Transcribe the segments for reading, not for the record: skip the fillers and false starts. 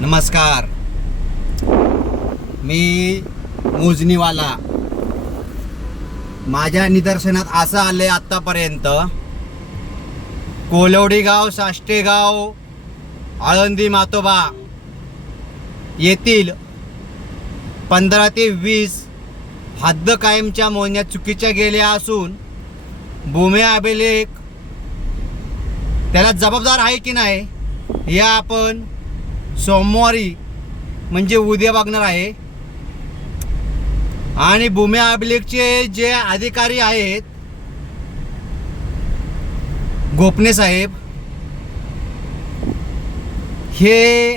नमस्कार. मी मोजणीवाला. माझ्या निदर्शनात असं आलंय आत्तापर्यंत कोलवडी गाव, साष्टेगाव, आळंदी, मातोबा येथील 15 ते 20 हद्द कायमच्या मोजण्या चुकीच्या गेल्या असून भूमी अभिलेख त्याला जबाबदार आहे की नाही या आपण सोमवारी म्हणजे उद्या बघणार आहे. आणि भूमी अभिलेखचे जे अधिकारी आहेत गोपने साहेब, हे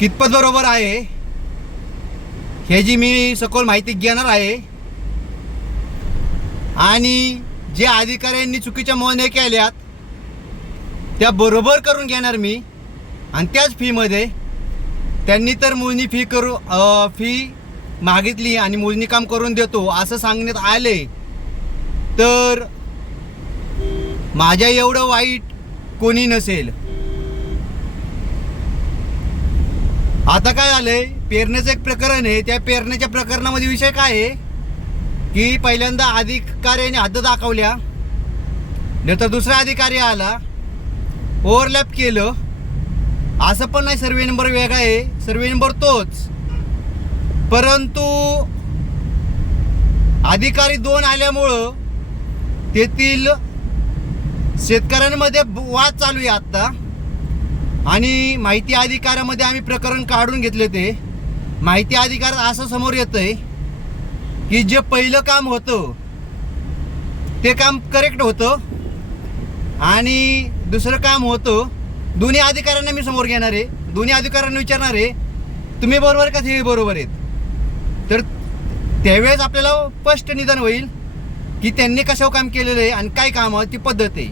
कितपत बरोबर आहे ह्याची मी सखोल माहिती घेणार आहे. आणि जे अधिकाऱ्यांनी चुकीच्या मोजण्या केल्यात त्या बरोबर करून घेणार मी. आणि त्याच फीमध्ये त्यांनी तर मोजणी फी मागितली आणि मोजणी काम करून देतो असं सांगण्यात आले, तर माझ्या एवढं वाईट कोणी नसेल. आता काय झालंय, पेरण्याचं एक प्रकरण आहे. त्या पेरण्याच्या प्रकरणामध्ये विषय काय आहे की पहिल्यांदा अधिकाऱ्याने हद्द दाखवल्या, नंतर दुसरा अधिकारी आला, ओव्हरलॅप केलं. असं पण नाही सर्वे नंबर वेगळा आहे, सर्वे नंबर तोच, परंतु अधिकारी 2 आल्यामुळं तेथील शेतकऱ्यांमध्ये वाद चालू आहे आत्ता. आणि माहिती अधिकारामध्ये आम्ही प्रकरण काढून घेतले. ते माहिती अधिकार असं समोर येतं आहे की जे पहिलं काम होतं ते काम करेक्ट होतं आणि दुसरं काम होतं. दोन्ही अधिकाऱ्यांना मी समोर घेणार आहे, दोन्ही अधिकाऱ्यांना विचारणार आहे तुम्ही बरोबर का हे बरोबर आहेत. तर त्यावेळेस आपल्याला स्पष्ट निदान होईल की त्यांनी कशावर काम केलेलं आहे आणि काय काम ती पद्धत आहे.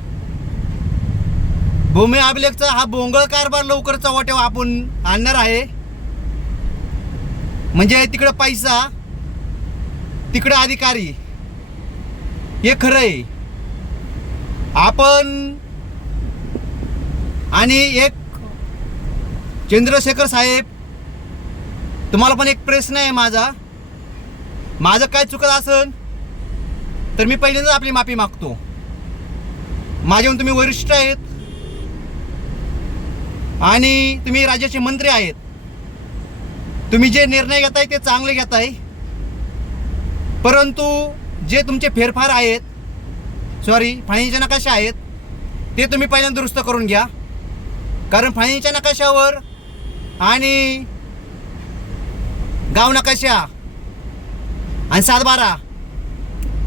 भूमी अभिलेखचा हा बोंगळ कारभार लवकर चव्हाट्यावर आपण आणणार आहे. म्हणजे तिकडं पैसा तिकडं अधिकारी, हे खरं आहे. आपण आणि एक चंद्रशेखर साहेब, तुम्हाला पण एक प्रश्न आहे माझं काय चुकत असेल तर मी पहिल्यांदा आपली माफी मागतो. माझ्याहून तुम्ही वरिष्ठ आहेत आणि तुम्ही राज्याचे मंत्री आहेत. तुम्ही जे निर्णय घेताय ते चांगले घेताय, परंतु जे तुमचे फेरफार आहेत, फाळणीचे नकाशे आहेत, ते तुम्ही पहिल्यांदा दुरुस्त करून घ्या. कारण फाळणीच्या नकाशावर आणि गाव नकाशा आणि 7/12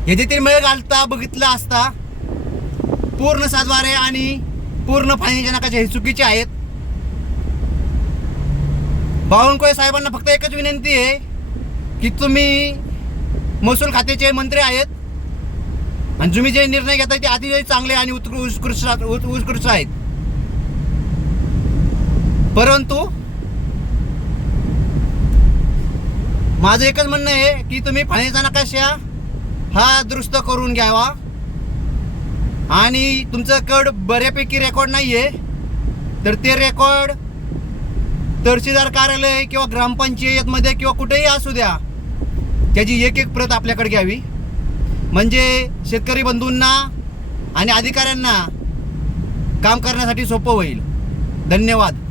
ह्याच्यातील मेळ घालता बघितला असता पूर्ण 7/12 आणि पूर्ण फाळणीच्या नकाशा हे चुकीचे आहेत. बावनकुळे साहेबांना फक्त एकच विनंती आहे की तुम्ही महसूल खात्याचे मंत्री आहेत आणि तुम्ही जे निर्णय घेताय ते अतिशय चांगले आणि उत्कृष्ट आहेत. परंतु माझं एकच म्हणणं आहे की तुम्ही फाळणीचा नकाशा हा दुरुस्त करून घ्यावा. आणि तुमच्याकडं बऱ्यापैकी रेकॉर्ड नाही आहे तर ते रेकॉर्ड तहसीलदार कार्यालय किंवा ग्रामपंचायतमध्ये किंवा कुठेही असू द्या, त्याची एक प्रत आपल्याकडे घ्यावी. म्हणजे शेतकरी बंधूंना आणि अधिकाऱ्यांना काम करण्यासाठी सोपं होईल. धन्यवाद.